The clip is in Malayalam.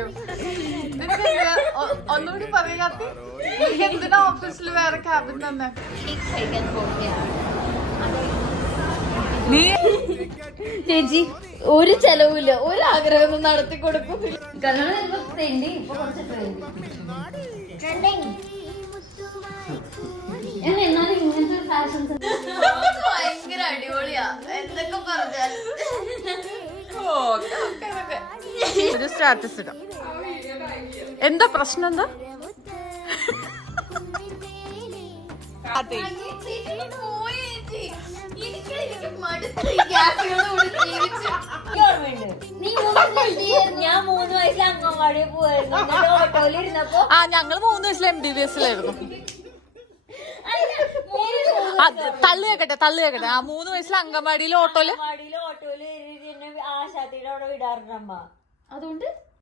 കാര്യം. ഒന്നുകൂടി പറയാത്ത എന്തിനാ ഓഫീസിൽ വേറെ ക്യാബിൻ തന്നെ? നീ ചേച്ചി ഒരു ചെലവില്ല, ഒരു ആഗ്രഹം നടത്തി കൊടുക്കും. എന്നാലും ഇങ്ങനത്തെ ഫാഷൻസ് ഭയങ്കര അടിപൊളിയാ, എന്തൊക്കെ പറഞ്ഞാലും. ഒരു സ്റ്റാറ്റസ് ഇടാം. എന്താ പ്രശ്നം? എന്താ ഞാൻ 3 വയസ്സിൽ അംഗൻവാടിയിൽ പോവായിരുന്നു. ഓട്ടോയിലിരുന്നപ്പോ ഞങ്ങള് 3 വയസ്സിൽ MBBS-ലായിരുന്നു. തള്ളു കേക്കട്ടെ. 3 വയസ്സിൽ അംഗൻവാടിയിൽ ഓട്ടോയില് ആശാത്തിയുടെ അവിടെ വിടാറുണ്ട് അമ്മ. അതുകൊണ്ട്